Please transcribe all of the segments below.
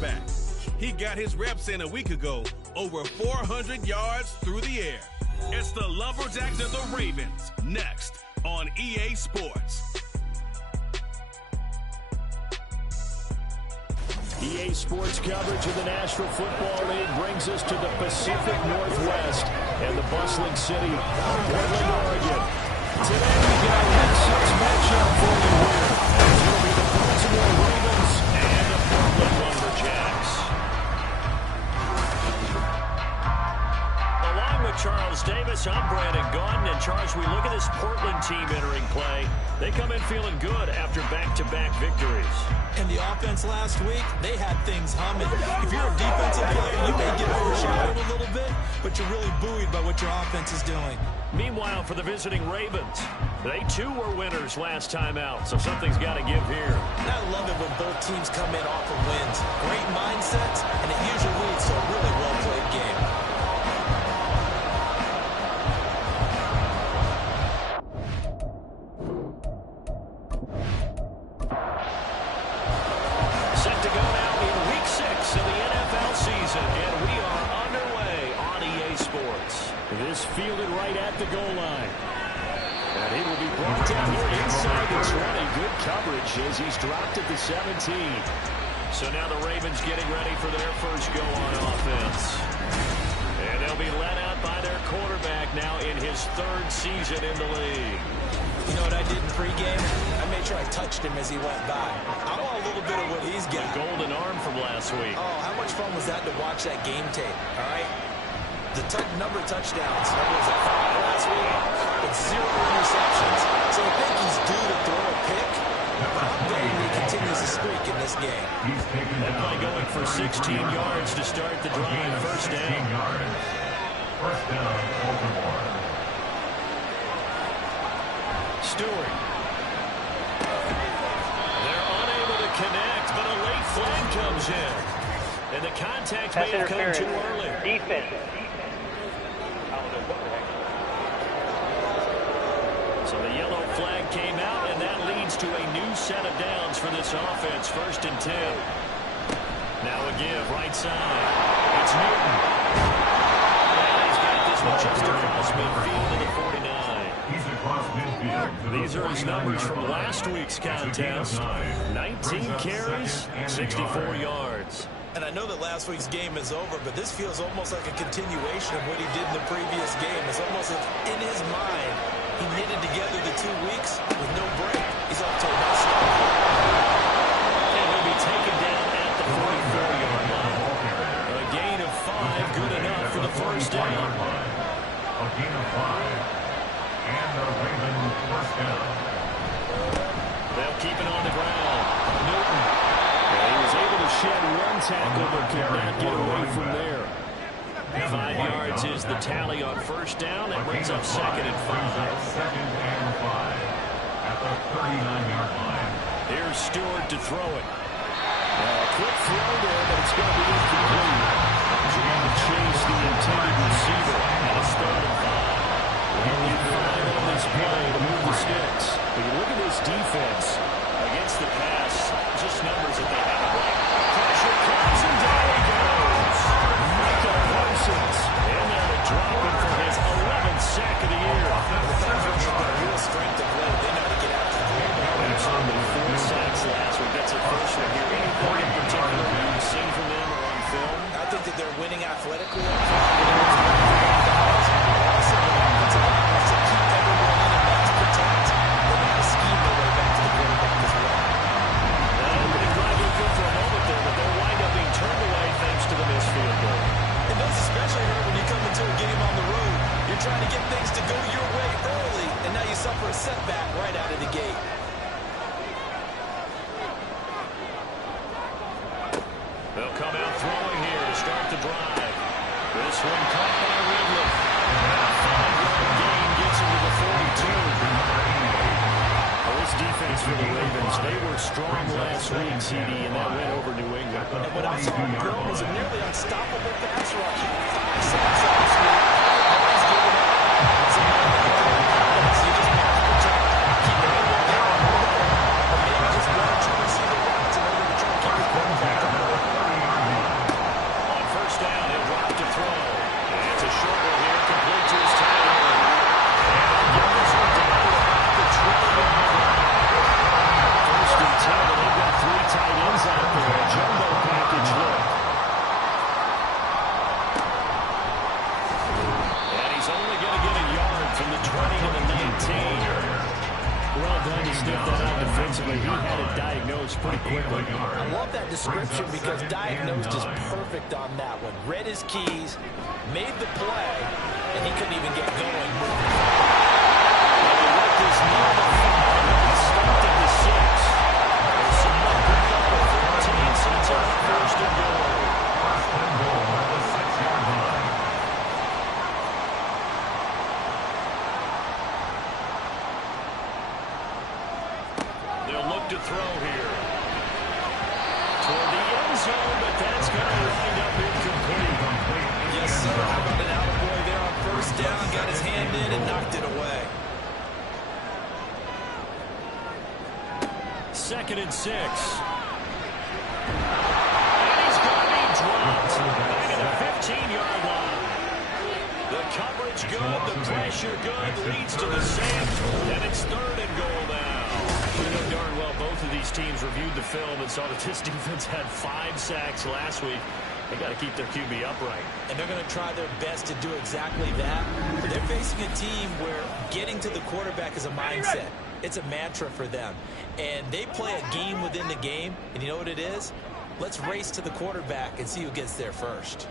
quarterback. He got his reps in a week ago, over 400 yards through the air. It's the Lumberjacks of the Ravens, next on EA Sports. EA Sports coverage of the National Football League brings us to the Pacific Northwest and the bustling city of Portland, Oregon. Today we got a Week 6 matchup for you here. As it'll be the Baltimore Ravens and the Portland Lumberjacks. Along with Charles Davis, I'm Brandon Gaudin. And Charles, we look at this Portland team entering play. They come in feeling good after back-to-back victories. And the offense last week, they had things humming. If you're a defensive player, you may get overshadowed a little bit, but you're really buoyed by what your offense is doing. Meanwhile, for the visiting Ravens, they too were winners last time out, so something's got to give here. And I love it when both teams come in off of wins. Great mindsets, and it usually leads to a really well-played game. Set to go now in Week 6 of the NFL season, and we are underway on EA Sports. This fielded right at the goal line. And he will be brought down here inside the 20. Good coverage as he's dropped at the 17. So now the Ravens getting ready for their first go on offense. And they'll be led out by their quarterback now in his third season in the league. You know what I did in pregame? I made sure I touched him as he went by. I want a little bit of what he's got. The golden arm from last week. Oh, how much fun was that to watch that game tape, all right? The number of touchdowns, what was it, 5 last week? But 0 interceptions. So I think he's due to throw a pick. But I'm betting he continues to streak in this game. That play going for 16 yards to start the drive. First down. First down, Baltimore. Stewart. They're unable to connect, but a late flag comes in. And the contact may have come too early. Defense. So the yellow flag came out, and that leads to a new set of downs for this offense. First and 10. Now a give, right side. It's Newton. And he's got this one just across midfield to the 49. He's across midfield. These are his numbers from last week's contest. 19 carries, 64 yards. And I know that last week's game is over, but this feels almost like a continuation of what he did in the previous game. It's almost like in his mind, he knitted together the 2 weeks with no break. He's off to a nice start. And he'll be taken down at the 44-yard line. A gain of 5, good enough for the first down. A gain of 5. And the Ravens first down. They'll keep it on the ground. Newton. And he was able to shed one tackle, but could not get away from there. 5 yards is the tally on first down. That brings up second and 5. Second and 5 at the 39-yard line. Here's Stewart to throw it. Quick throw there, but it's going to be incomplete. Trying to chase the intended receiver at a third and 5. Only 5 on this play to move the sticks. But you look at this defense against the pass, just numbers that they have. Pressure comes and down he goes. Michael Parsons in there to drop him for his 11th sack of the year. Real strength of play. They know how to get out to the quarterback. Absolutely 4 sacks last week. That's a first one here. Any point in particular you've seen from them or on film? I think that they're winning athletically. Trying to get things to go your way early, and now you suffer a setback right out of the gate. They'll come out throwing here to start the drive. This one caught by Ridley. And a 5-yard gain gets him to the 42. Well, this defense for the Ravens, they were strong last week, CD, and that went over New England. And what I saw in Grove was a nearly unstoppable pass rush. 5 sacks last week. I love that description because diagnosed is perfect on that one. Read his keys, made the play, and he couldn't even get going. They let this near the 5. It's stopped at the 6. There's some more pickup of 14, so it's on first and goal. First and goal at the 6-yard line. They'll look to throw here. Toward the end zone, but that's going to wind up incomplete. Yes, sir. How about an attaboy there on first down? Got his hand in and knocked it away. 2nd and 6. And he's going to be dropped back at the 15-yard line. The coverage good, the pressure good, leads to the safe, and it's 3rd and goal now. You know darn well both of these teams reviewed the film and saw that this defense had 5 sacks last week. They got to keep their QB upright. And they're going to try their best to do exactly that. They're facing a team where getting to the quarterback is a mindset. It's a mantra for them. And they play a game within the game. And you know what it is? Let's race to the quarterback and see who gets there first.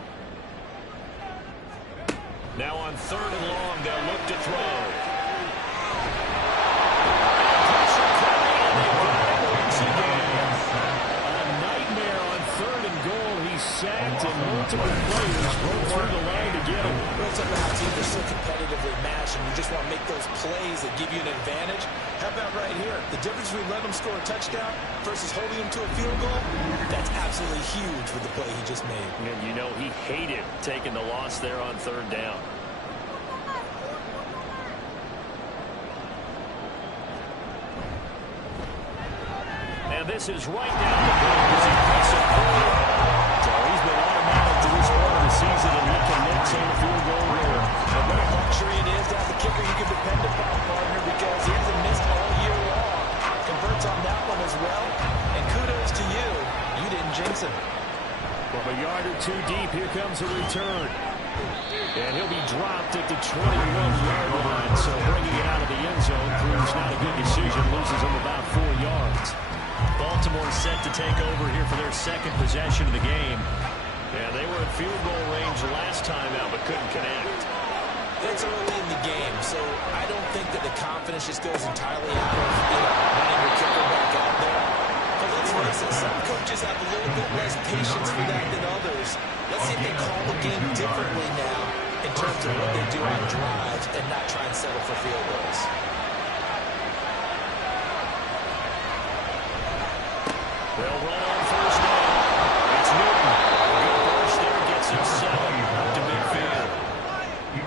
Now on 3rd and long, they'll look to throw. Sacked and multiple players broke through the line to get him. Well, talking about how teams are so competitively matched and you just want to make those plays that give you an advantage. How about right here? The difference between letting them score a touchdown versus holding them to a field goal, that's absolutely huge with the play he just made. And you know he hated taking the loss there on 3rd down. And this is right down the field as he puts it forward. So he's been automatic to this part of the season and looking next on the field goal there. And what a luxury it is to have a kicker you can depend upon, partner, because he hasn't missed all year long. Converts on that one as well. And kudos to you. You didn't jinx him. From a yard or 2 deep, here comes a return. And he'll be dropped at the 21-yard line. So bringing it out of the end zone proves not a good decision. Loses him about 4 yards. Baltimore set to take over here for their 2nd possession of the game. Yeah, they were in field goal range last time out, but couldn't connect. It's early in the game, so I don't think that the confidence just goes entirely out of running your kicker back out there. But let's face it, some coaches have a little bit less patience for that than others. Let's see if they call the game differently now in terms of what they do on drives and not try and settle for field goals. They'll run on first down. It's Newton. Good burst there, gets him 7 up to midfield.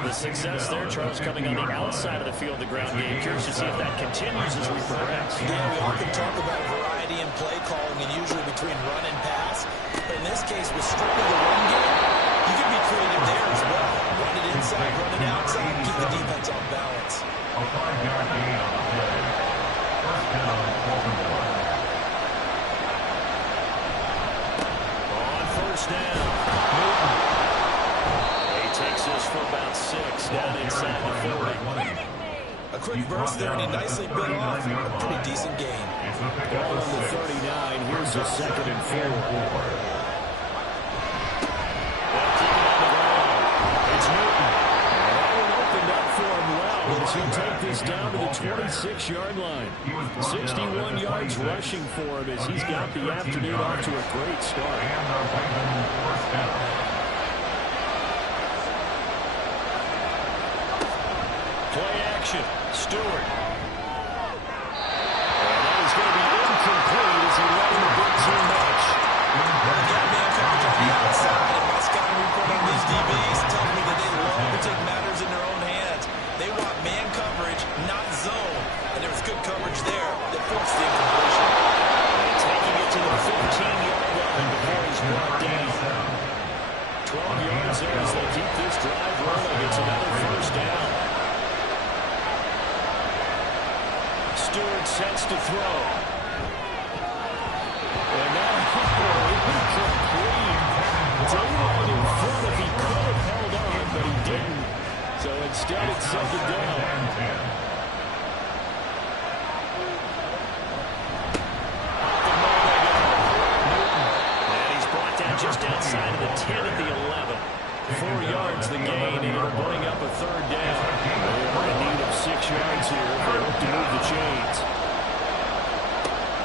The success there, Charles, coming on the outside of the field, the ground game. Curious to see if that continues as we progress. Yeah, we often talk about variety in play calling and usually between run and pass. But in this case, with strictly the run game, you can be creative there as well. Run it inside, run it outside, keep the defense on balance. A 5-yard gain on the play. First down, Baltimore. First down, Newton. He takes this for about 6 down inside the 40. A quick burst there, and he nicely bit off a pretty decent gain. Ball on the 39. Here's a 2nd and 4. They'll keep it on the ground. It's Newton. And that one opened up for him well as he'll take this down to the 26-yard line. 61 yards rushing for him as he's got the afternoon off to a great start. And the Ravens first down. Play action. Stewart. And that is going to be incomplete as he let him a bit too much. Again, man coverage on the outside. And my scouting report on these DBs tells me that they love to take matters in their own hands. They want man coverage, not zone. And there was good coverage there that forced the incompletion. And taking it to the 15-yard line before he's brought down. 12 yards there as they keep this drive rolling. It's another first down. Stewart sets to throw. And now incomplete. Daylight in front if he could have held on, but he didn't. So instead it's 2nd down. just outside of the 10 at the 11. 4 yards the gain, and it'll bring up a third down. They're in need of 6 yards here if they hope to move the chains.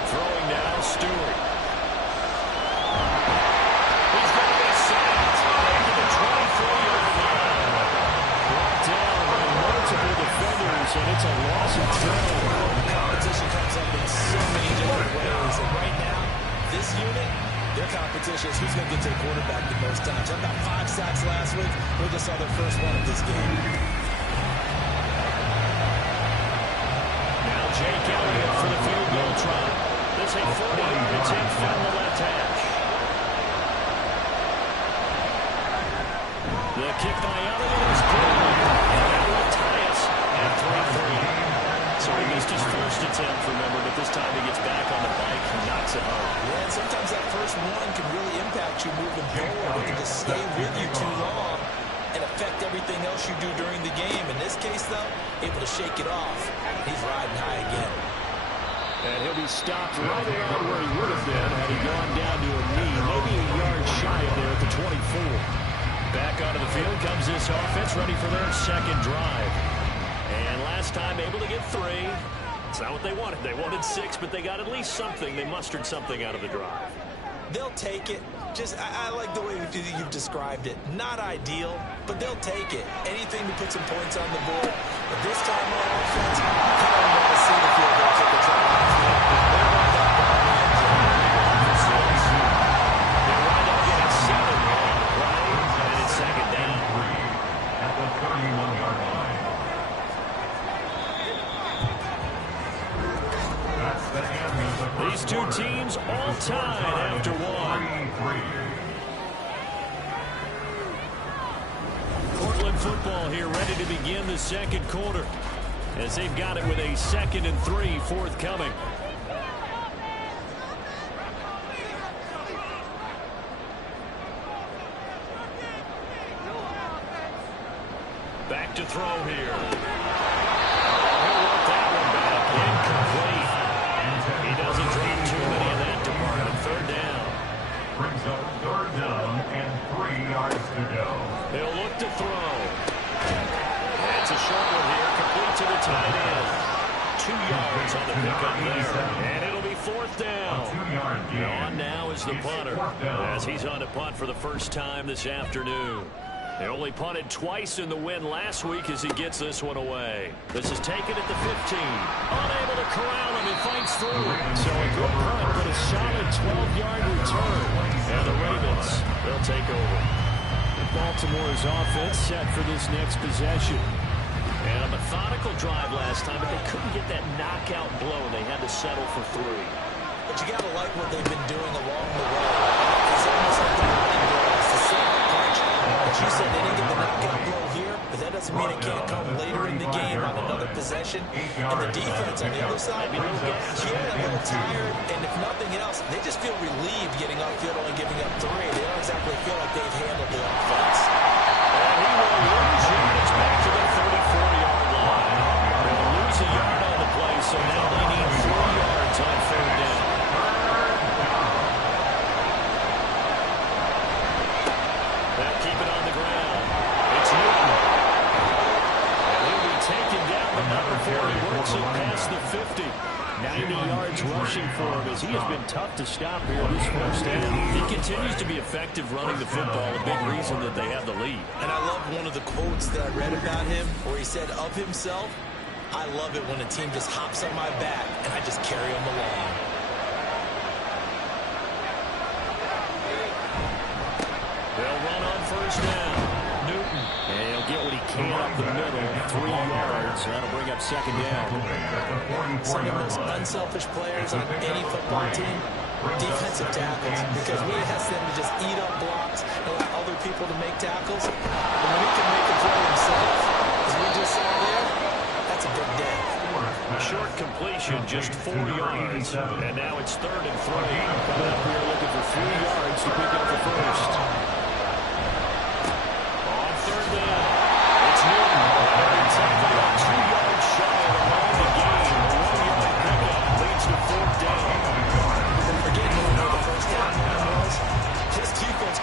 Throwing now, Stewart. He's going to be sacked into the 24-yard line. Brought down by multiple defenders, and it's a loss of 12. Competition comes up in so many different ways, and right now, this unit, their competition is who's going to get to the quarterback the most times. How about 5 sacks last week? We just saw their first one of this game. Now Jake Elliott for the field goal try. This a 40-yard attempt from the left hash. The kick by Elliott is good. And that will tie us at 3-3. So he missed his first attempt, remember, but this time he gets back on the bike and knocks it home. Yeah, and sometimes that first one can really impact you moving forward. It can just stay with you too long and affect everything else you do during the game. In this case, though, able to shake it off. He's riding high again. And he'll be stopped right around where he would have been had he gone down to a knee, maybe a yard shy of there at the 24. Back onto the field comes this offense, ready for their second drive. And last time able to get 3. It's not what they wanted. They wanted 6, but they got at least something. They mustered something out of the drive. They'll take it. I like the way you've described it. Not ideal, but they'll take it. Anything to put some points on the board. But this time on offense, you don't want to see the field goal kicker try to They wind up getting 7, right? And it's second down. At the 31-yard line. These two teams all tied after one. Portland football here ready to begin the second quarter as they've got it with a 2nd and 3 forthcoming. Back to throw here. He'll work that one back. Incomplete. He doesn't drop too many in that department. Third down. Brings up 3rd down and 3 yards to go. They'll look to throw. That's a short one here, complete to the tight end. 2 yards on the pickup there. And it'll be 4th down. On now is the punter, as he's on to punt for the first time this afternoon. They only punted twice in the win last week as he gets this one away. This is taken at the 15. Unable to corral him. He fights through. So a good punt, but a solid 12-yard return. And the Ravens, they'll take over. Baltimore's offense set for this next possession. And a methodical drive last time, but they couldn't get that knockout blow. They had to settle for 3. But you got to like what they've been doing along the way. It's almost like the running goals, the same punch. But you said they didn't get the knockout blow here, but that doesn't mean it can't come later in the game on another possession. And the defense on the other side, yeah, a little tired, and if nothing else, they just feel relieved getting upfield, only giving up 3. They don't exactly feel like they've handled the offense. And he will lose yards back to the 34-yard line. They'll lose a yard on the play, so now they need 4 yards on 3rd down. They'll keep it on the ground. It's Newton. And he'll be taken down the number 4. He works it past the 50. 90 yards rushing for him as he has been tough to stop here this first half. He continues to be effective running the football, a big reason that they have the lead. And I love one of the quotes that I read about him where he said of himself, "I love it when a team just hops on my back and I just carry them along." They'll run on first down. Newton. And he'll get what he can up the middle. 3 yards. That'll bring up 2nd down. Some of the most unselfish players on any football team, defensive tackles, because we ask them to just eat up blocks and allow other people to make tackles. But when he can make a play himself, as we just saw there, that's a big day. A short completion, just 4 yards. And now it's 3rd and 3. Coming up, we're looking for 3 yards to pick up the first. On 3rd down, it's Newton. It's about 2 yards shy of the line to gain. A 1-yard pickup leads to 4th down. Forgetting where the first down line was. This defense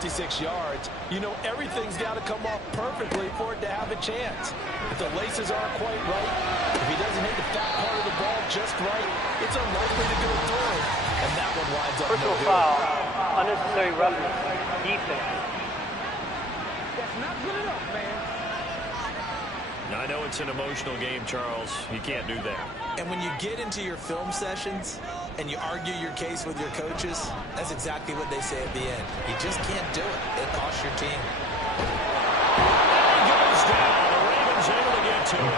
56 yards, you know everything's got to come off perfectly for it to have a chance. If the laces aren't quite right, if he doesn't hit the fat part of the ball just right, it's unlikely to go through. And that one winds up Personal no good. foul, unnecessary roughness, defense. That's not good enough, man. I know it's an emotional game, Charles. You can't do that. And when you get into your film sessions and you argue your case with your coaches, that's exactly what they say at the end. You just can't do it. It costs your team. He goes down. The Ravens able to get to him.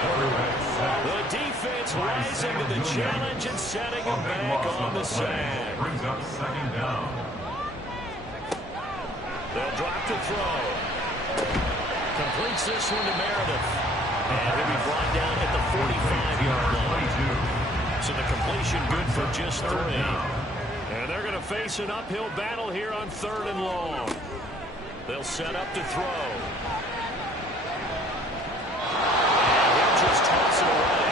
The defense rising to the challenge and setting him back on the sack. Brings up second down. They'll drop to throw. Completes this one to Meredith. And he'll be brought down at the 45-yard line. So the completion good for just 3. And they're going to face an uphill battle here on 3rd and long. They'll set up to throw. And he'll just toss it away.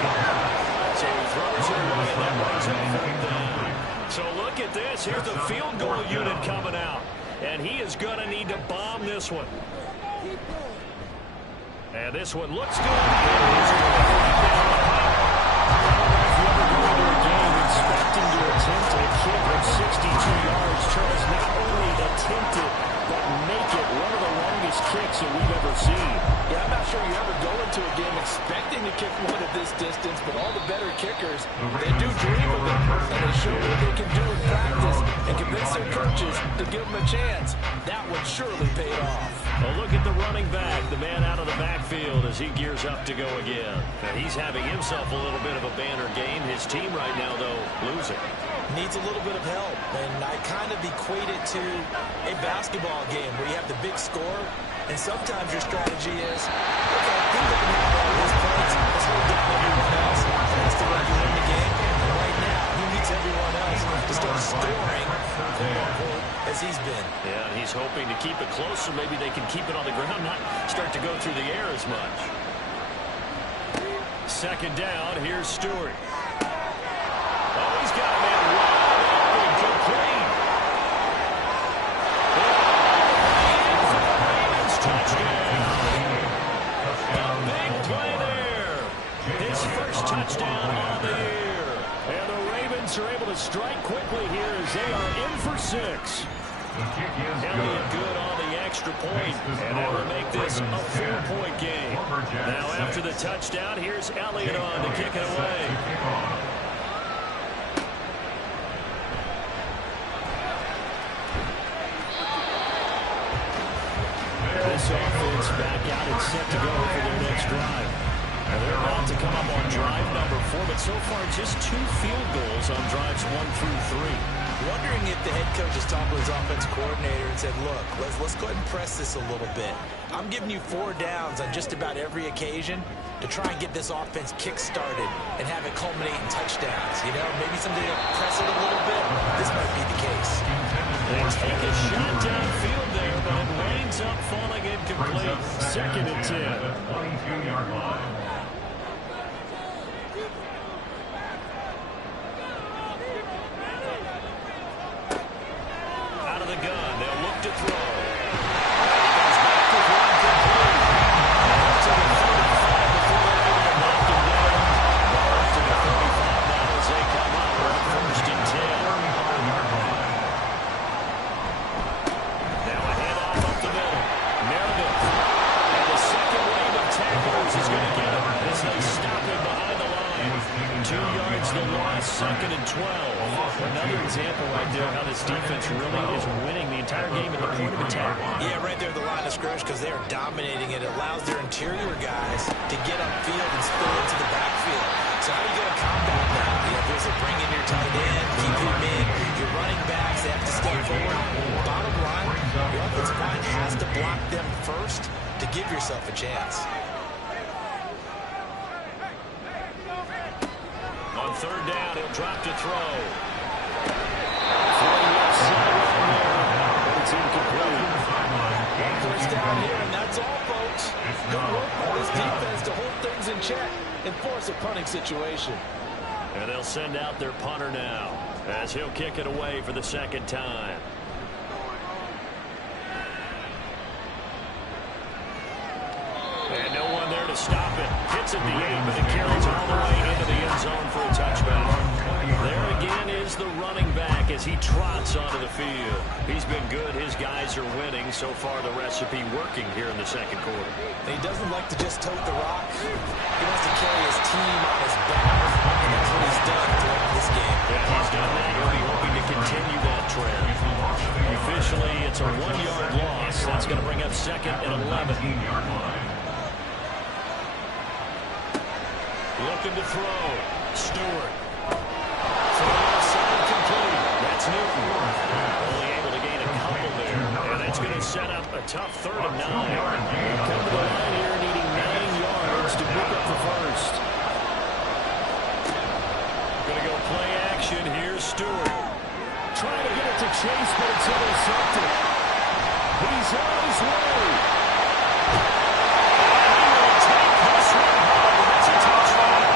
So he throws it away, and that brings up 4th down. So look at this. Here's the field goal unit coming out. And he is going to need to bomb this one. And this one looks good. Expecting to attempt a kick of 62 yards. Charles not only attempt it, but make it one of the longest kicks that we've ever seen. Yeah, I'm not sure you ever go into a game expecting to kick one at this distance, but all the better kickers, they do dream of it, and they show what they can do in practice and convince their coaches to give them a chance. That one surely paid off. Well, look at the running back, the man out of the backfield as he gears up to go again. And he's having himself a little bit of a banner game. His team right now, though, losing. Needs a little bit of help, and I kind of equate it to a basketball game where you have the big score, and sometimes your strategy is, okay, he doesn't have all his points, let's hold down everyone else, and that's the way you win the game. And right now, he needs everyone else to start scoring, quote-unquote, as he's been. Yeah, he's hoping to keep it close so maybe they can keep it on the ground, not start to go through the air as much. 2nd down, here's Stewart. Oh, he's got a man wide open, complete. Ravens touchdown. A big play there. His first touchdown on the year. And the Ravens are able to strike quickly here as they are in for 6. Elliott good on the extra point, and they will make this a 4-point game. Now after the touchdown, here's Elliott on to kick it away. This offense back out and set to go for their next drive. And they're about to come up on drive number 4, but so far just 2 field goals on drives 1 through 3. Wondering if the head coach has talked to his offensive coordinator and said, look, let's go ahead and press this a little bit. I'm giving you 4 downs on just about every occasion to try and get this offense kick-started and have it culminate in touchdowns. You know, maybe someday to press it a little bit. This might be the case. They take a shot downfield there, but it winds up falling incomplete. 2nd and 10. 22-yard line. Out of the gun, they'll look to throw. He goes back with one complete. Up to the 45 before they're able to knock him down. Ball up to the 45 now as they come up for 1st and 10. Now a handoff up the middle. Meredith. And the second wave of tacklers is going to get him as they stop him behind the line. 2 yards the loss, 2nd and 12. Another example right there how this defense really is winning the entire game at the point of attack. Yeah, right there at the line of scrimmage because they are dominating it. It allows their interior guys to get upfield and spill into the backfield. So how are you going to combat that? You know, there's a bring in your tight end, keep him in. Your running backs, they have to step forward. Bottom line, your offensive line has to block them first to give yourself a chance. On 3rd down, he'll drop to throw. Throwing left sideline there, but it's incomplete. First down here, and that's all, folks. Good work by this defense to hold things in check and force a punting situation. And they'll send out their punter now as he'll kick it away for the 2nd time. to stop it. Hits at the 8, but it carries all the way into the end zone for a touchback. There again is the running back as he trots onto the field. He's been good. His guys are winning. So far, the recipe working here in the second quarter. He doesn't like to just tote the rock. He wants to carry his team on his back, and that's what he's done throughout this game. Yeah, he's done that. He'll be hoping to continue that trend. Officially, it's a 1-yard loss. That's going to bring up 2nd and 11. Looking to throw. Stewart. Complete. That's Newton. Only able to gain a couple there. And it's going to set up a tough 3rd and 9. Come to the line here needing 9 yards to pick up the first. Going to go play action. Here's Stewart. Trying to get it to Chase, but it's intercepted. He's on his way. And he will take this one home. That's a touchdown.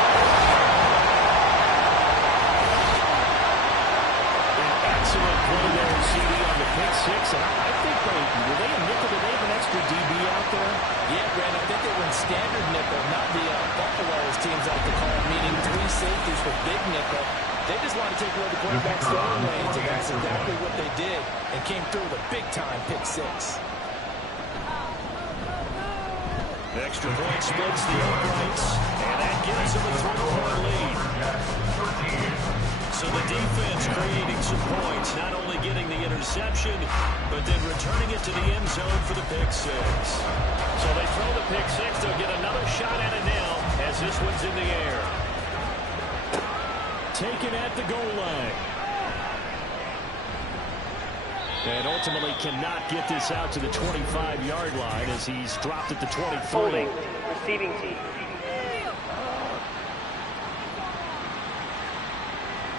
An excellent play there, CD, on the pick 6. And I think were they a nickel? Did they have an extra DB out there? Yeah, Brand, I think they went standard nickel, not the Buffalo's teams like to call it, meaning 3 safeties for big nickel. They just want to take away the quarterback's throwing lanes, and that's exactly what they did, and came through with a big-time pick 6. The extra point splits the uprights, and that gives them a 3-point lead. So the defense creating some points, not only getting the interception, but then returning it to the end zone for the pick 6. So they throw the pick 6. They'll get another shot at it now as this one's in the air. Taken at the goal line. And ultimately cannot get this out to the 25-yard line as he's dropped at the 23. Holding. Receiving team.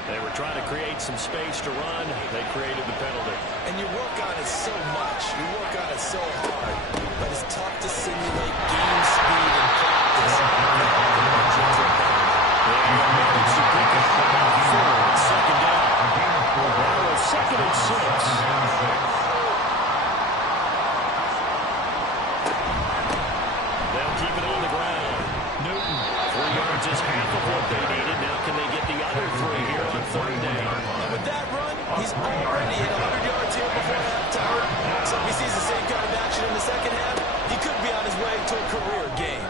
They were trying to create some space to run. They created the penalty. And you work on it so much. You work on it so hard. But it's tough to simulate game speed in practice. They managed to pick up about 4 second down. Now a 2nd and 6. They'll keep it on the ground. Newton, 3 yards is half of what they needed. Now can they get the other 3 here on 3rd down? And with that run, he's already hit 100 yards here before halftime. So if he sees the same kind of action in the second half, he could be on his way to a career game.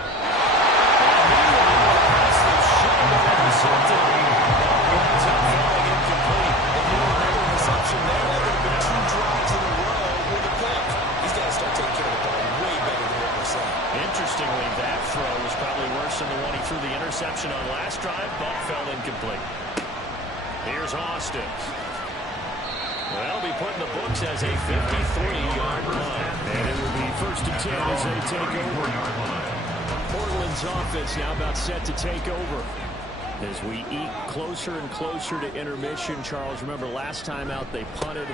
Interestingly, that throw was probably worse than the one he threw the interception on last drive, but fell incomplete. Here's Austin. Well, be put in the books as a 53-yard punt. And it will be 1st and 10 as they take over. Portland's offense now about set to take over. As we eat closer and closer to intermission, Charles, remember last time out they punted.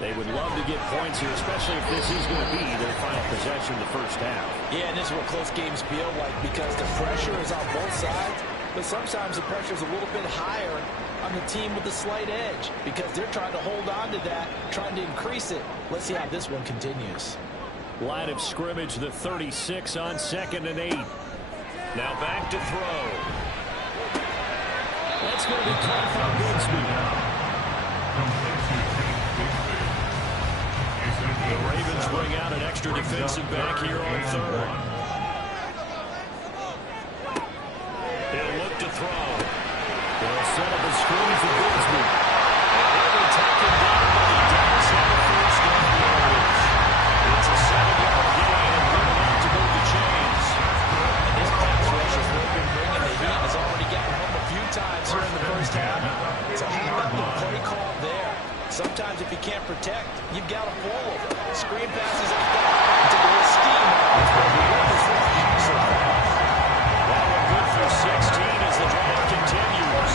They would love to get points here, especially if this is going to be their final possession of the first half. Yeah, and this is what close games feel like because the pressure is on both sides, but sometimes the pressure is a little bit higher on the team with the slight edge because they're trying to hold on to that, trying to increase it. Let's see how this one continues. Line of scrimmage, the 36 on 2nd and 8. Now back to throw. That's going to be caught by Bigsby. The Ravens bring out an extra defensive back here on 3rd. He'll look to throw. They'll set up a screen for Bigsby. And they will take him down, but he does have a first down yardage. It's a 7-yard gain and good enough to move the chains. And his pass rush has really been bringing the heat. Has already gotten home a few times here in the first half. So how about the play call there? Sometimes if you can't protect, you've got to pull them. Screen passes like that into the little scheme. It's going to be worth his rush so far. Well, we're good for 16 as the drive continues.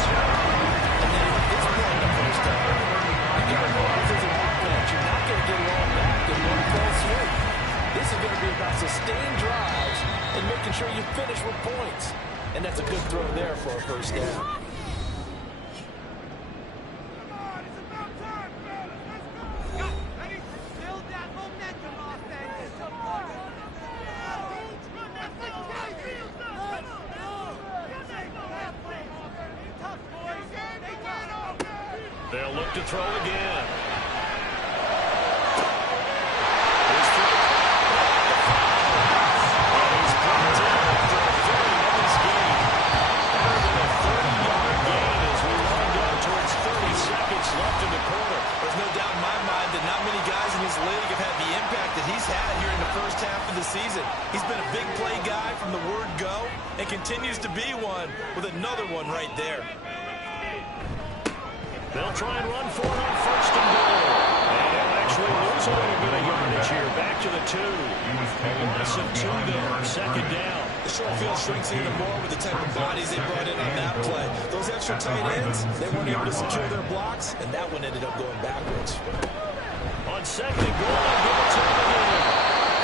And then at this point in the first half, you got to know this is a weak bench. You're not going to get it all back in one fell swoop. This is going to be about sustained drives and making sure you finish with points. And that's a good throw there for a first down. look to throw again. He's brought down after a very nice gain. Better than a 30-yard gain as we wind down towards 30 seconds left in the quarter. There's no doubt in my mind that not many guys in this league have had the impact that he's had here in the first half of the season. He's been a big play guy from the word go and continues to be one with another one right there. They'll try and run for it on first and goal. And they'll actually lose a little bit of yardage here. Back to the 2. Less than 2 there. Second down. The short field shrinks even more with the type of bodies they brought in on that play. Those extra tight ends, they weren't able to secure their blocks, and that one ended up going backwards. On second and goal, they'll give it to him again.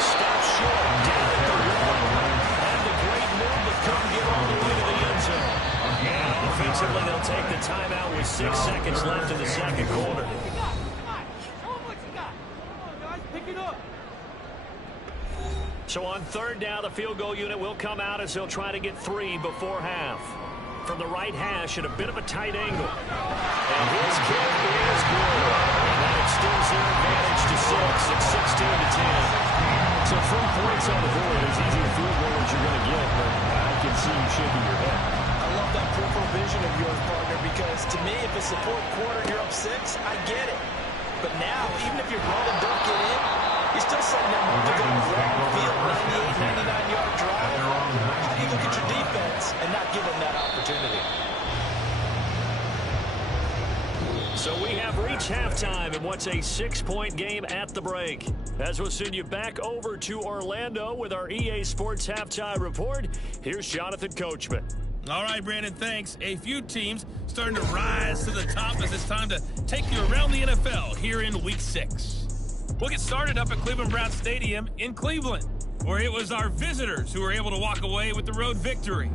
Stop short. Down at the 1. And the great move that couldn't get all the way to the end zone. And offensively, they'll take the timeout with 6 seconds left in the second quarter. So on third down, the field goal unit will come out as they'll try to get 3 before half. From the right hash at a bit of a tight angle. And his kick is good. And that extends their advantage to 6. It's 16-10. So 3 points on the board, as easy a field goal as you're going to get, but I can see you shaking your head. I love that peripheral vision of yours, partner, because to me, if it's the fourth quarter and you're up 6, I get it. But now, even if your brother don't get in, you're still setting them up to go long field, 98, 99-yard drive. How do you look at your defense and not give them that opportunity? So we have reached halftime in what's a 6-point game at the break. As we'll send you back over to Orlando with our EA Sports Halftime Report, here's Jonathan Coachman. All right, Brandon, thanks. A few teams starting to rise to the top as it's time to take you around the NFL here in Week 6. We'll get started up at Cleveland Brown Stadium in Cleveland, where it was our visitors who were able to walk away with the road victory.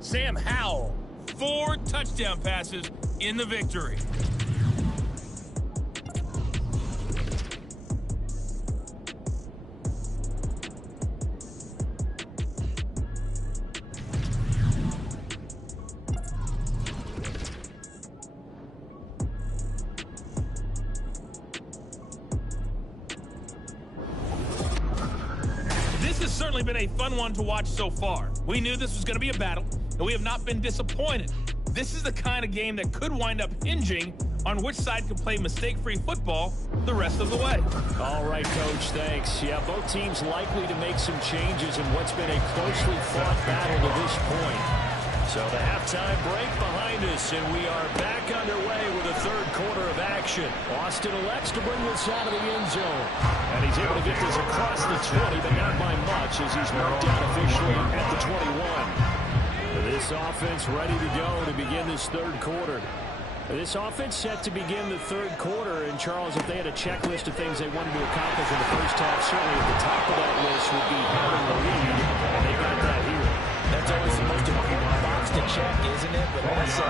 Sam Howell, 4 touchdown passes in the victory. Certainly been a fun one to watch so far. We knew this was going to be a battle, and we have not been disappointed. This is the kind of game that could wind up hinging on which side can play mistake-free football the rest of the way. All right, Coach, thanks. Yeah, both teams likely to make some changes in what's been a closely fought battle to this point. So the halftime break behind us, and we are back underway with a third quarter of action. Austin elects to bring this out of the end zone. And he's able to get this across the 20, but not by much as he's marked out officially at the 21. This offense ready to go to begin this third quarter. This offense set to begin the third quarter. And, Charles, if they had a checklist of things they wanted to accomplish in the first half, certainly at the top of that list would be having the lead, and they got that here. That's always the most important box to check, isn't it? But also,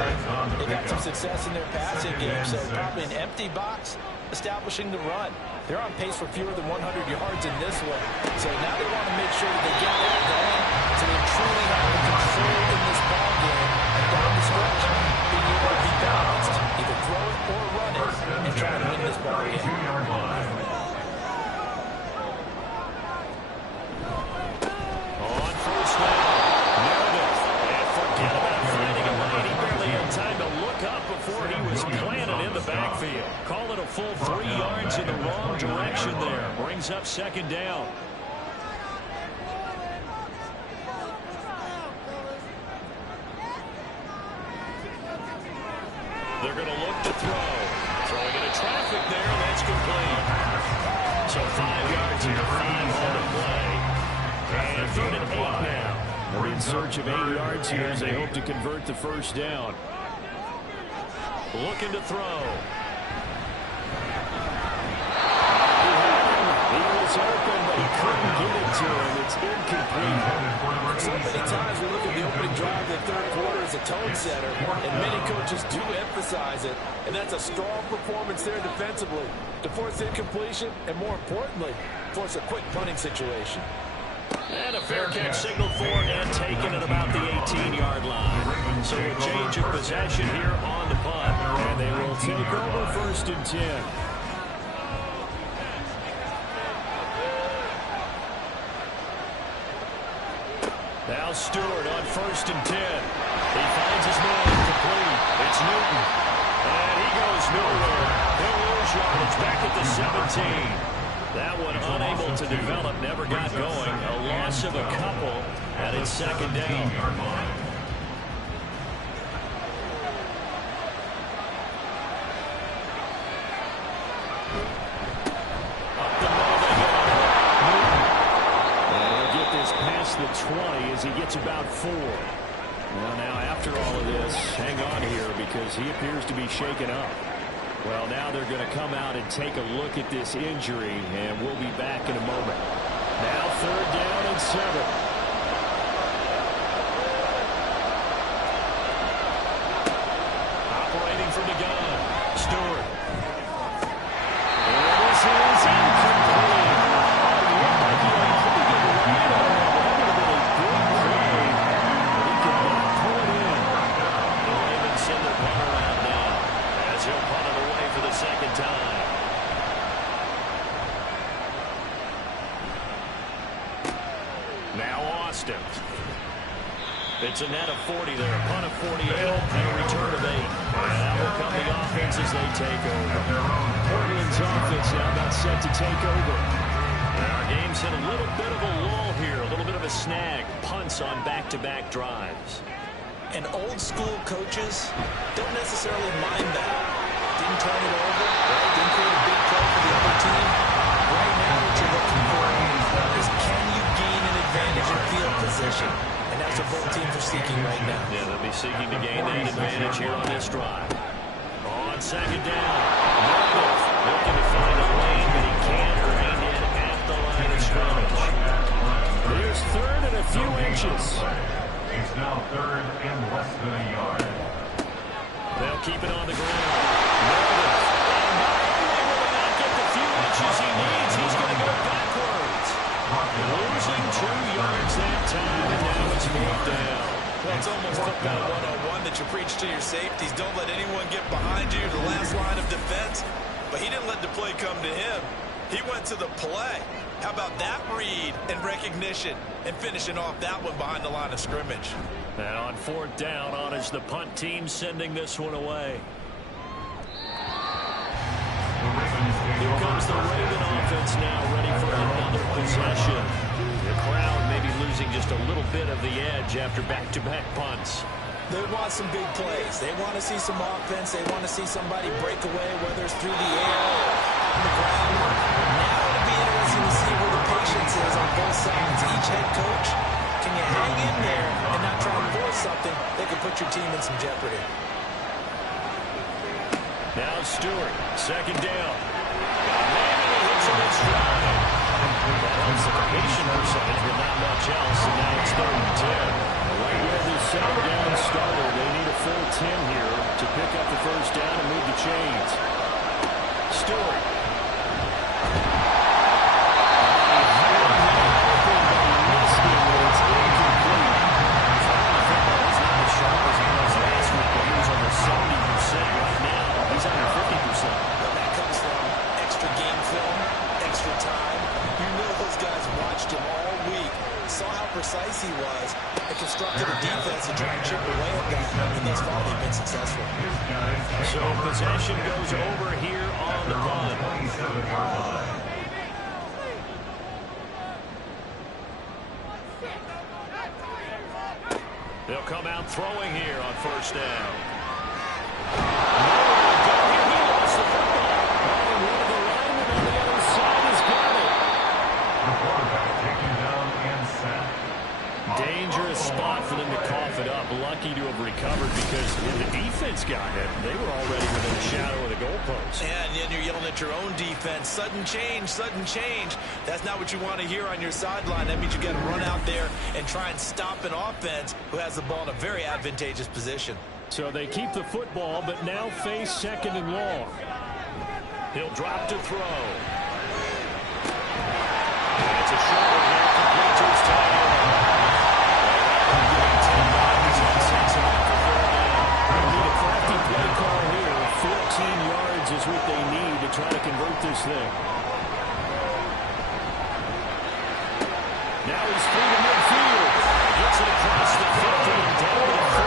they got some success in their passing game, so probably an empty box establishing the run. They're on pace for fewer than 100 yards in this one. So now they want to make sure that they get that going so they truly have the control in this ball game. And down the stretch, being able to be balanced, either throw it or run it, and try to win this ball game. On first down, Meredith. And forget about finding a lane. He barely had time to look up before he was planted in the backfield. Call it a full 3 yards in the wrong direction there. Brings up second down. They're going to look to throw. Throwing into traffic there. That's complete. So 5 yards into 5 on the play. And third and 8 now. They're in search of 8 yards here as they hope to convert the first down. Looking to throw. He was open, but he couldn't get it to him. It's incomplete. So many times we look at the opening drive of the third quarter as a tone setter, and many coaches do emphasize it, and that's a strong performance there defensively to force incompletion and, more importantly, force a quick punting situation. And a fair catch signaled for and taken at about the 18-yard line. So a change of possession here on the punt. And they will take over 1st and 10. Now Stewart on 1st and 10. He finds his man complete. It's Newton. And he goes nowhere. He'll lose yardage back at the 17. That one unable to develop, never got going. A loss of a couple, and it's 2nd down. Up the middle they go. Newton. And he'll get this past the 20 as he gets about 4. Well, now after all of this, hang on here because he appears to be shaken up. Well, now they're going to come out and take a look at this injury, and we'll be back in a moment. Now 3rd down and 7. Operating from the gun, Stewart. And this is incomplete. It looked like he had a pretty good lead on that. That would have been a big play, but he could not pull it in. The Ravens send their punter out now as he'll punt it away for the 2nd time. Now Austin. It's a net of 40 there, a punt of 48, and a return of 8. And that will come the offense as they take over. Portland's offense now about set to take over. And our game's hit a little bit of a lull here, a little bit of a snag. Punts on back-to-back drives. And old-school coaches don't necessarily mind that. Didn't turn it over, right? Didn't create a big play for the other team. Right now, what you're looking for is can you gain an advantage in field position? And that's what both teams are seeking right now. Yeah, they'll be seeking to gain that advantage here on this drive. On 2nd down, Meredith looking to find a lane, but he can't rein in at the line of scrimmage. Here's 3rd and a few inches. He's now 3rd and less than a yard. They'll keep it on the ground. Meredith. And not only will he not get the few inches he needs, he's going to go backwards. Losing 2 yards that time, and now it's 4th down. Well, it's almost football 101 that you preach to your safeties. Don't let anyone get behind you, the last line of defense. But he didn't let the play come to him. He went to the play. How about that read and recognition and finishing off that one behind the line of scrimmage? And on 4th down, on is the punt team sending this one away. Here comes the Raven offense now, ready for another possession. The crowd maybe losing just a little bit of the edge after back-to-back punts. They want some big plays. They want to see some offense. They want to see somebody break away, whether it's through the air or on the ground. Now it'll be interesting to see where the patience is on both sides. Each head coach, can you hang in there and not try and force something that could put your team in some jeopardy? Now Stewart, 2nd down. And he hits on his drive. That helps the completion percentage, but not much else, and now it's 3rd and 10. Right where this 2nd down started, they need a full 10 here to pick up the 1st down and move the chains. Stewart. Precise he was and constructed a defense to try and chip away at that, and thus far they've been successful. So possession goes over here on the punt. They'll come out throwing here on 1st down. Nowhere to go here. He lost the football. And one of the linemen on the other side has got it. The quarterback taken down and sacked. Dangerous spot for them to cough it up. Lucky to have recovered because when the defense got hit, they were already within the shadow of the goalpost. And then you're yelling at your own defense. Sudden change, sudden change. That's not what you want to hear on your sideline. That means you got to run out there and try and stop an offense who has the ball in a very advantageous position. So they keep the football, but now face 2nd and long. He'll drop to throw. And it's a short one here, complete to his Now he's free to midfield. Gets it across the 50 and down to the 48.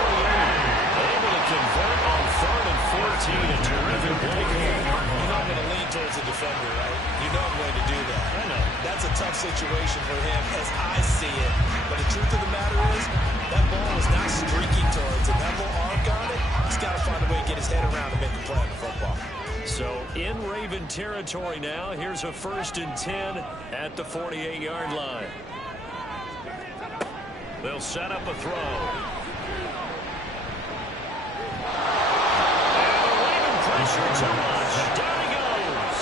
Able to convert on 3rd and 14. A terrific play here. You know I'm going to lean towards the defender, right? You know I'm going to do that. I know. That's a tough situation for him as I see it. But the truth of the matter is, that ball was not streaking towards him. That little arc on it, he's got to find a way to get his head around and make a play on the football. So in Raven territory now. Here's a 1st and 10 at the 48-yard line. They'll set up a throw. And the Raven pressure too much. Down he goes.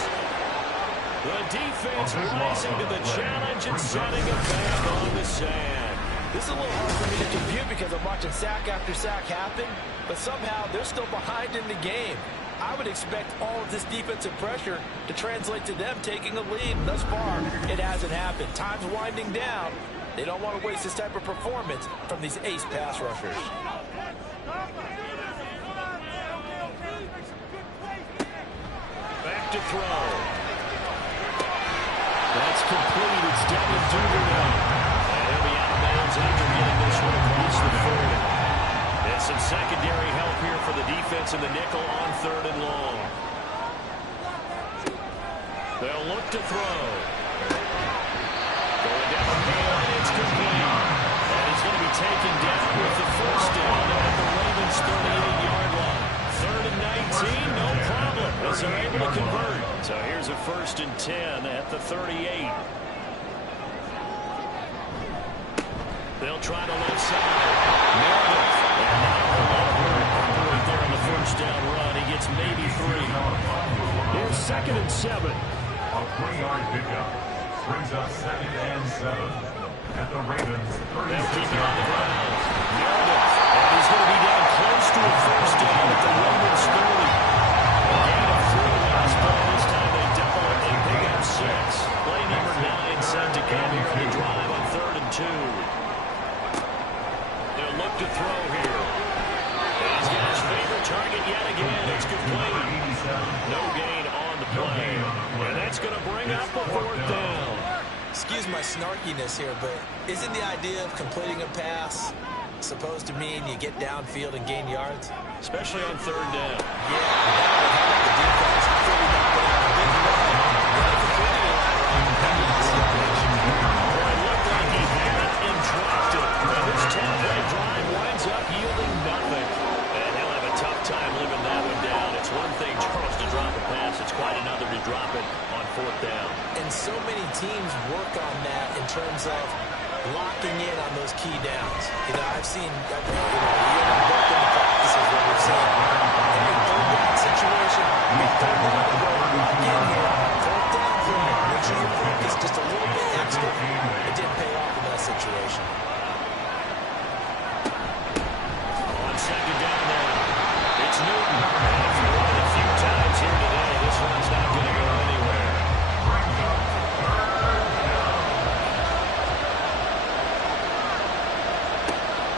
The defense rising to the challenge and setting it back on the sand. This is a little hard for me to compute because I'm watching sack after sack happen, but somehow they're still behind in the game. I would expect all of this defensive pressure to translate to them taking a lead. Thus far, it hasn't happened. Time's winding down. They don't want to waste this type of performance from these ace pass rushers. Back to throw. That's complete. It's down to Duver now. And he'll be out of bounds after getting this one across the 40. And some secondary help here for the defense in the nickel on 3rd and long. They'll look to throw. Going down the field, and it's complete. And he's going to be taken down with the 1st down at the Ravens' 38-yard line. 3rd and 19, no problem, as they're able to convert. So here's a 1st and 10 at the 38. They'll try the left side. Meredith. And now a lot of work right there on the 1st down run. He gets maybe 3. Here's 2nd and 7. A 20-yard pickup brings up 2nd and 7 at the Ravens' 36-yard line. Meredith. And he's going to be down close to a 1st down at the Ravens' 30. A gain of 3 last play. This time they double it and pick up 6. Play number 9 set to come here on the drive on 3rd and 2. They'll look to throw here. And he's got his favorite target yet again. It's complete. No gain on the play. And that's going to bring up a 4th down. Excuse my snarkiness here, but isn't the idea of completing a pass supposed to mean you get downfield and gain yards? Especially on 3rd down. Yeah, the defense clearly not putting out a big run. When they completed it, that lost yardage. Well, it looked like he had it and dropped it. And this 10-play drive winds up yielding nothing. And he'll have a tough time living that one down. It's one thing, Charles, to drop a pass. It's quite another to drop it on 4th down. And so many teams work on that in terms of locking in on those key downs. You know, I've seen, you know, both in the practices where we've seen, hey, 3rd down situation, 3rd down to go, lock in here, 4th down play, make sure you focus just a little bit extra. It didn't pay off in that situation. On 2nd down now, it's Newton. And if you run it a few times here today, this one's not going to go anywhere.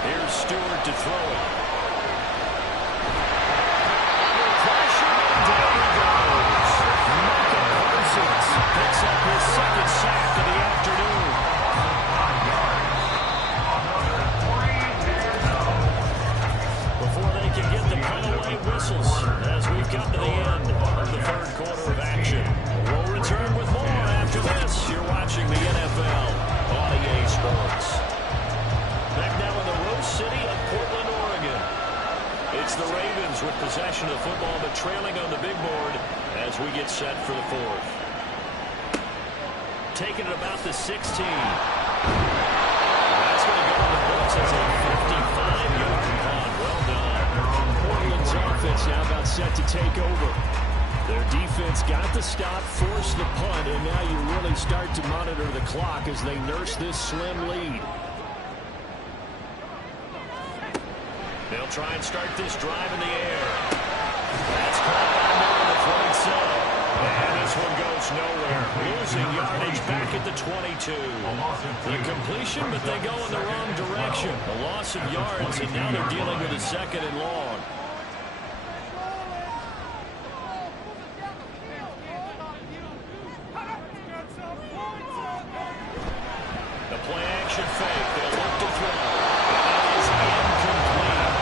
Here's Stewart to throw it. Under pressure, and down he goes. Micah Parsons picks up his 2nd sack of the afternoon. Before they can get the put-away whistles, as we come to the end of the 3rd quarter of action. We'll return with more after this. You're watching the NFL on EA Sports. Back now in the Rose City of Portland, Oregon. It's the Ravens with possession of the football, but trailing on the big board as we get set for the 4th. Taking it about the 16. That's going to go on the books as a 55-yard punt. Well done. Portland's offense now about set to take over. Their defense got the stop, forced the punt, and now you really start to monitor the clock as they nurse this slim lead. They'll try and start this drive in the air. That's caught by Meredith right side. And this one goes nowhere. Losing yardage back at the 22. The completion, but they go in the wrong direction. A loss of yards, and now they're dealing with a 2nd and long. The play Play-action fake. They'll look to throw. That is incomplete.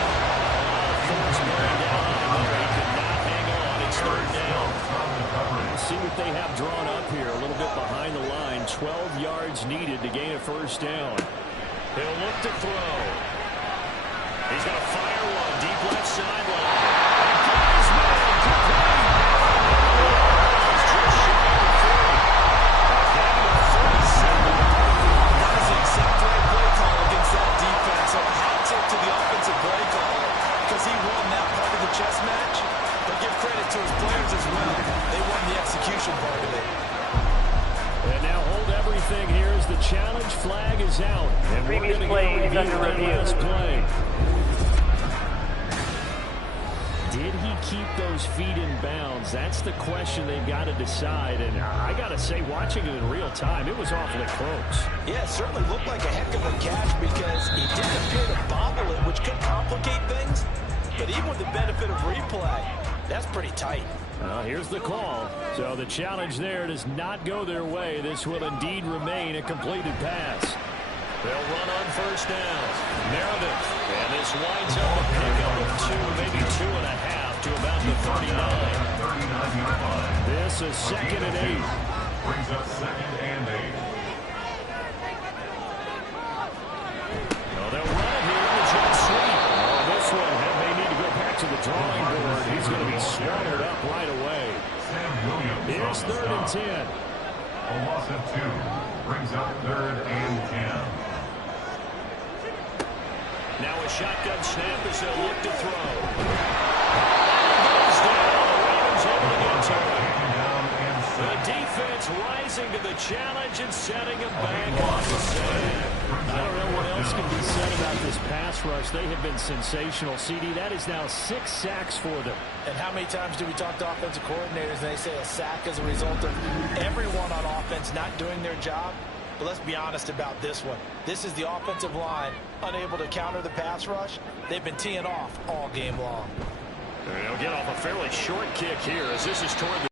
Force going down on there. He could not hang on. It's third down. Let's see what they have drawn up here. A little bit behind the line. 12 yards needed to gain a first down. He'll look to throw. He's going to fire one. Deep left sideline. And got his man. Complete. He's just shy of 40. Down to 37. That is an exemplary play call against that defense. So a hat tip to the offensive play caller because he won that part of the chess match. But give credit to his players as well. They won the execution part of it. And now hold everything here as the challenge flag is out. And Previous we're play going to is under that review. last play. Did he keep those feet in bounds? That's the question they've got to decide. And I got to say, watching it in real time, it was awfully close. Yeah, it certainly looked like a heck of a catch because he didn't appear to bobble it, which could complicate things. But even with the benefit of replay, that's pretty tight. Here's the call. So the challenge there does not go their way. This will indeed remain a completed pass. They'll run on first down. Meredith. And this winds up a pickup of 2, maybe 2.5 to about the 39. This is 2nd and 8. Brings up 2nd and 8. They'll run it here in the jet sweep. This one may need to go back to the drawing board. He's going to be swallowed up right away. Sam Williams. Here's 3rd and 10. A loss of 2. Brings up 3rd and 10. Now a shotgun snap as they'll look to throw. Goes down. The Ravens able to get to him. The defense rising to the challenge and setting him back on the side. I don't know what else can be said about this pass rush. They have been sensational. CD, that is now 6 sacks for them. And how many times do we talk to offensive coordinators and they say a sack as a result of everyone on offense not doing their job? But let's be honest about this one. This is the offensive line unable to counter the pass rush. They've been teeing off all game long. They'll get off a fairly short kick here as this is toward the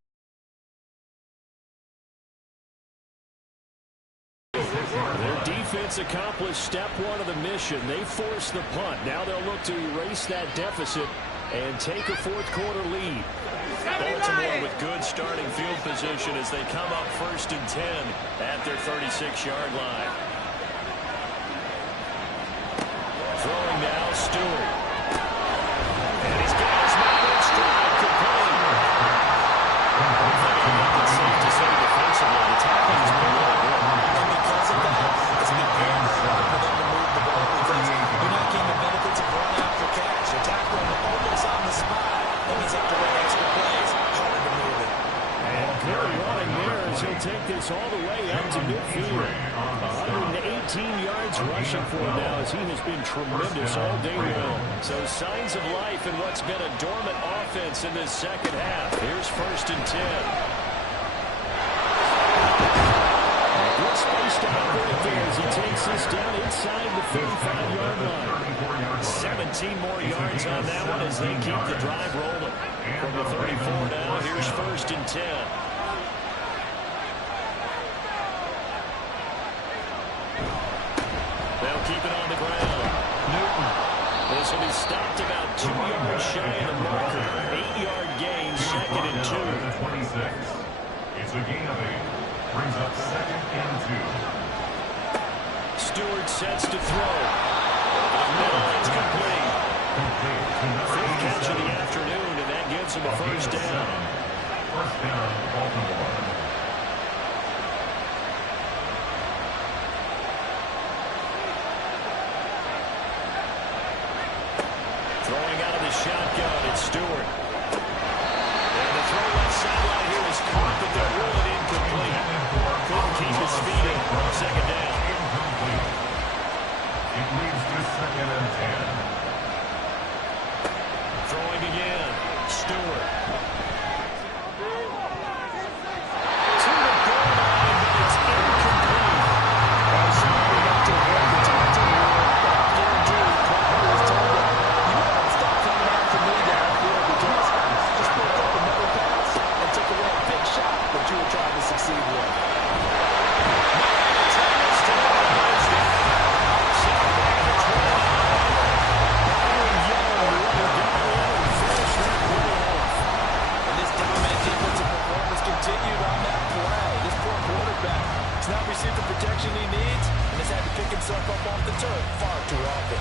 Their defense accomplished step 1 of the mission. They forced the punt. Now they'll look to erase that deficit and take a 4th quarter lead. Baltimore with good starting field position as they come up 1st and 10 at their 36-yard line. Throwing now, Stewart. And he's got his man in stride, complete. It's safe to say defensively, the tackling has been really good. And because of that, it's been very hard for them to move the ball because you're not getting the benefits of run after catch. You're tackling almost on the spot. That means you have to run extra plays. Hard to move it. And good running there as he'll take this all the way up to midfield. 118 yards rushing for him now as he has been tremendous all day long. So signs of life in what's been a dormant offense in this second half. Here's 1st and 10. Good space to operate there as he takes this down inside the 35-yard line. 17 more yards on that one as they keep the drive rolling. From the 34 now, here's 1st and 10. They'll keep it on the ground. Newton. This will be stopped about 2 yards shy of the marker. 8-yard gain, 2nd and 2. 26. It's a gain of 8. Brings up 2nd and 2. Stewart sets to throw. No, it's complete. 5th catch of the afternoon, and that gives him a first down. First down, Baltimore. Throwing out of the shotgun, it's Stewart. And the throw left sideline here is caught, but they're ruling incomplete. Couldn't keep his feet in. 2nd down. Incomplete. It leads to 2nd and 10. Throwing again. Stewart. To the goal line, but it's incomplete. Somebody got to avoid the taunting rule. Guaranteed, Crawford was told that you got to stop coming after me downfield because you just broke up another pass and took away a big shot that you were trying to succeed with. Thomas to the first down. himself up off the turf far too often.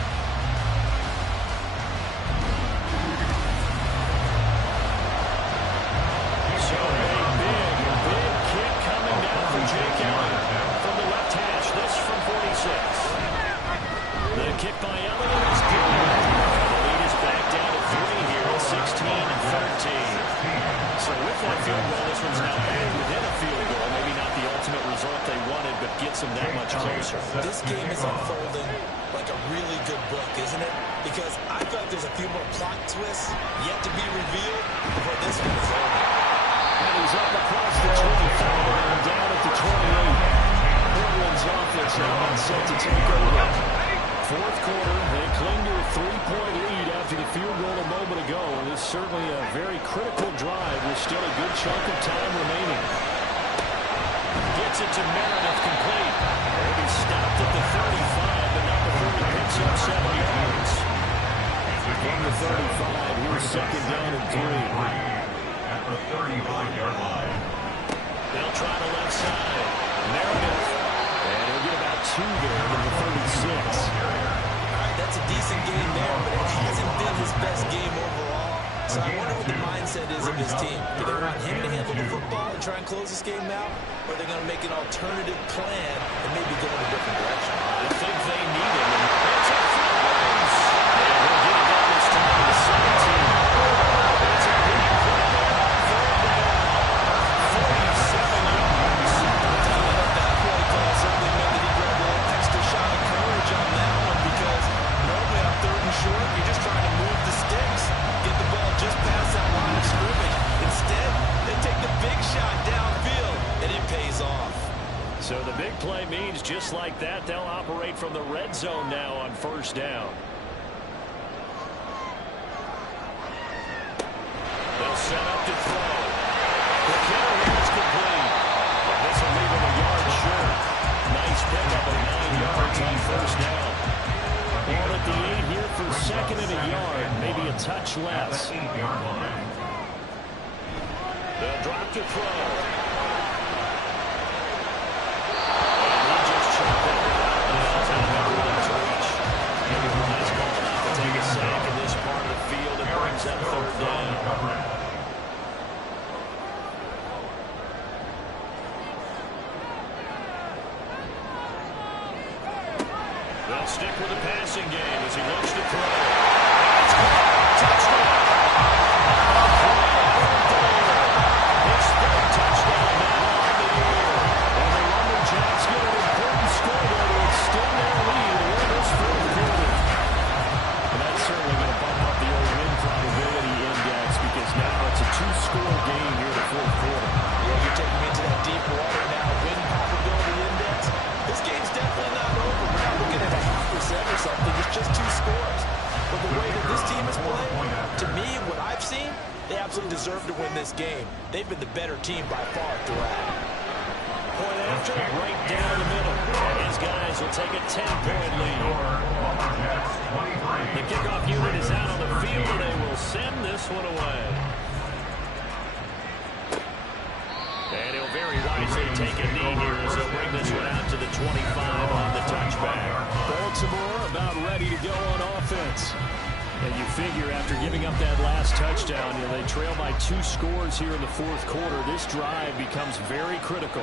So a big kick coming down for Jake Elliott from the left hash. This from 46. The kick by Elliott is good. The lead is back down to 3 here at 16-13. So with that field goal, this one's now back within a field goal. Maybe not the ultimate result they wanted, but gets them that much closer. This game is unfolding like a really good book, isn't it? Because I feel like there's a few more plot twists yet to be revealed before this one is over. And he's up across the 25 and down at the 28. Portland's offense now on set to take over. Fourth quarter, they cling to a 3-point lead after the field goal a moment ago. And it's certainly a very critical drive with still a good chunk of time remaining. Gets it to Meredith complete. And he's stopped at the 35, but now the 30 picks up 7 yards. From the 35, here's second down and 3. At the 35-yard line. They'll try the left side. Meredith. And he'll get about 2 there to the 36. That's a decent game there, but it hasn't been his best game overall. So I wonder what the mindset is of his team. Do they want him to handle the football and try and close this game out? Or are they going to make an alternative plan and maybe go in a different direction? I think they need him. And it's a few runs. And he'll get it down this time to the 17. It's a big play there on third down. 47 yards. Dialing up that play call certainly meant that he grabbed a little extra shot of courage on that one, because normally on third and short, you're just trying to move the sticks, get the ball just past that line of scrimmage. Instead, they take the big shot downfield, and it pays off. So the big play means just like that, they'll operate from the red zone now on first down. They'll set up to throw. The kill here is complete. This will leave him a yard short. Nice pickup of 9 yards on first down. Ball at the 8 here for second and a yard. Maybe a touch less. They'll drop to throw. And he just chopped it. Nice ball not to take a sack in this part of the field. It brings that third down. They'll stick with the passing game as he looks to throw. And it's caught. Touchdown. His third touchdown now on the year. And the Lumberjacks get an important score there to extend their lead in this fourth quarter. And that's certainly going to bump up the old win probability index, because now it's a 2-score game here in the fourth quarter. Yeah, you're taking me into that deep water now. Win probability index. This game's definitely not over. We're not looking at a 0.5% or something. It's just 2 scores. But the way that this team is playing, to me, what I've seen, they absolutely deserve to win this game. They've been the better team by far throughout. Point after, right down the middle. And his guys will take a 10-point lead. The kickoff unit is out on the field, and they will send this one away. And he'll very wisely take a knee here as he'll bring this one out to the 25 on the touchback. Baltimore about ready to go on offense. And you figure after giving up that last touchdown, they trail by 2 scores here in the fourth quarter. This drive becomes very critical.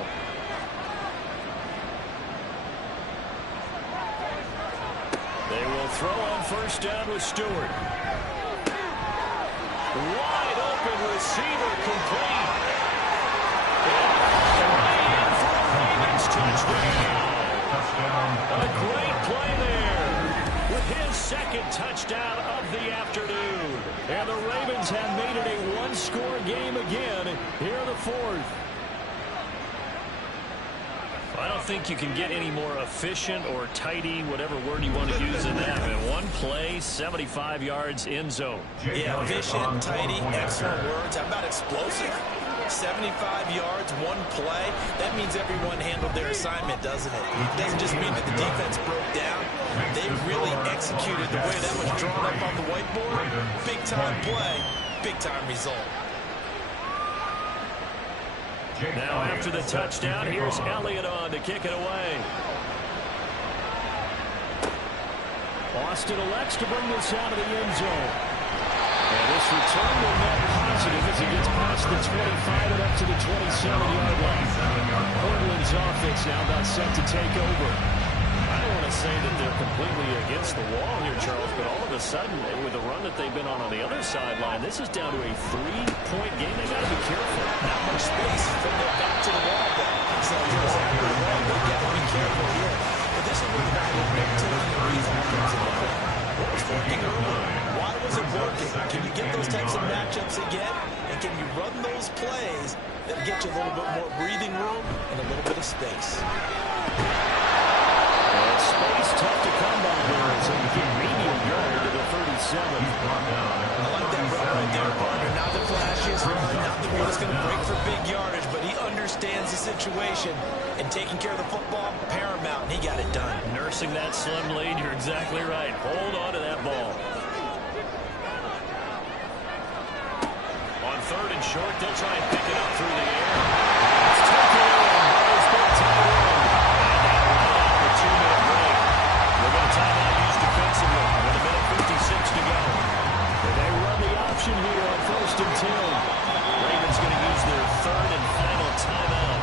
They will throw on first down with Stewart. Wide open receiver complete. Touchdown. A great play there with his second touchdown of the afternoon. And the Ravens have made it a 1-score game again here in the fourth. I don't think you can get any more efficient or tidy, whatever word you want to use in that. In one play, 75 yards in zone. Yeah, efficient, tidy, excellent words. How about explosive? 75 yards, one play. That means everyone handled their assignment, doesn't it? It doesn't just mean that the defense broke down. They really executed the way that was drawn up on the whiteboard. Big-time play, big-time result. Now after the touchdown, here's Elliott on to kick it away. Austin elects to bring this out of the end zone. And this return will net positive as he gets past the 25 and up to the 27-yard line. Portland's offense now about set to take over. I don't want to say that they're completely against the wall here, Charles, but all of a sudden, with the run that they've been on the other sideline, this is down to a 3-point game. They've got to be careful. Not much space from their back to the wall, though. So you're exactly right. They've got to be careful here. But this is where the guy will make taking the reason comes into play. What was working earlier? Why was it working? Can you get those types of matchups again? And can you run those plays that get you a little bit more breathing room and a little bit of space? Space tough to come by there as they get medium yard to the 37. I like that run right there, partner. Not the flashiest run, not the one that's going to break for big yardage, but he understands the situation, and taking care of the football, paramount, and he got it done. Nursing that slim lead, you're exactly right. Hold on to that ball. On 3rd and short, they'll try and pick it up through the air. It's taken in. Burrow's been tied in. And 2-minute break. We're going to timeout used defensively with a minute 56 to go. And they run the option here on 1st and 10. Ravens going to use their 3rd and final timeout.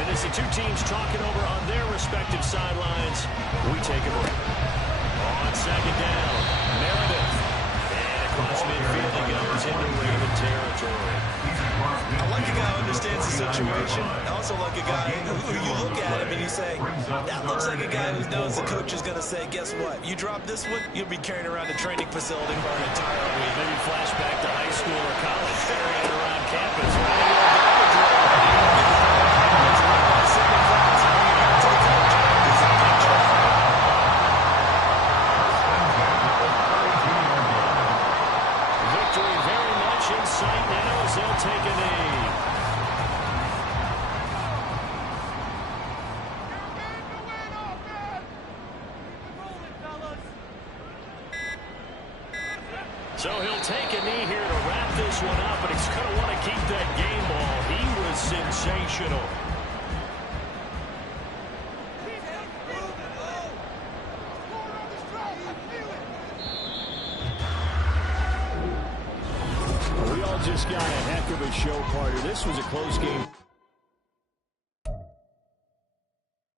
And as the two teams talking over on their respective sidelines, we take a break. On 2nd down, Meredith. And across midfield he goes into Raven territory. I like a guy who understands the situation. I also like a guy who you look at him and you say, that looks like a guy who knows the coach is going to say, guess what? You drop this one, you'll be carrying around the training facility for an entire week. Maybe flashback to high school or college, carrying it around campus. Victory very much in sight now as they'll take a knee. So he'll take a knee here to wrap this one up, but he's going to want to keep that game ball. He was sensational. We all just got a heck of a show, partner. This was a close game.